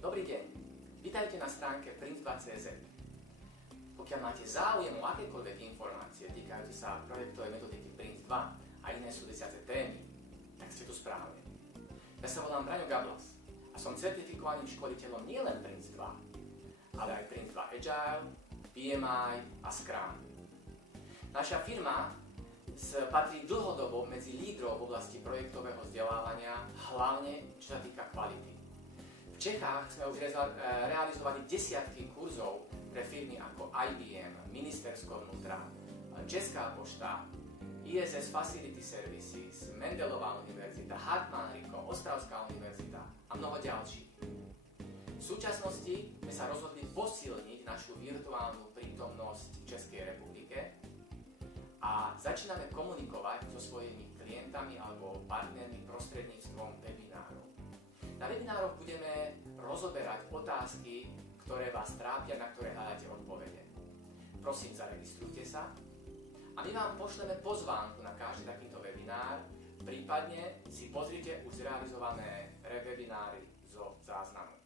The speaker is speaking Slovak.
Dobrý deň, vítajte na stránke print2.cz. Pokiaľ máte záujem o akékoľvek informácie týkajúce sa projektovej metodiky Print2 a iné súvisiace témy, tak ste tu správne. Ja sa volám Braňo Gablas a som certifikovaným školiteľom nielen Print2, ale aj Print2 Agile, PMI a Scrum. Naša firma patrí dlhodobo medzi lídrov v oblasti projektového vzdelávania, hlavne čo sa týka kvality. V Čechách sme už realizovali desiatky kurzov pre firmy ako IBM, Ministerstvo vnútra, Česká pošta, ISS Facility Services, Mendelová univerzita, Hartmann Riko, Ostravská univerzita a mnoho ďalších. V súčasnosti sme sa rozhodli posilniť našu virtuálnu prítomnosť v Českej republike a začíname komunikovať so svojimi klientami alebo partnermi prostredníctvom webinárov. Na webinároch budeme rozoberať otázky, ktoré vás trápia, na ktoré hľadáte odpovede. Prosím, zaregistrujte sa a my vám pošleme pozvánku na každý takýto webinár, prípadne si pozrite už zrealizované webináry zo záznamu.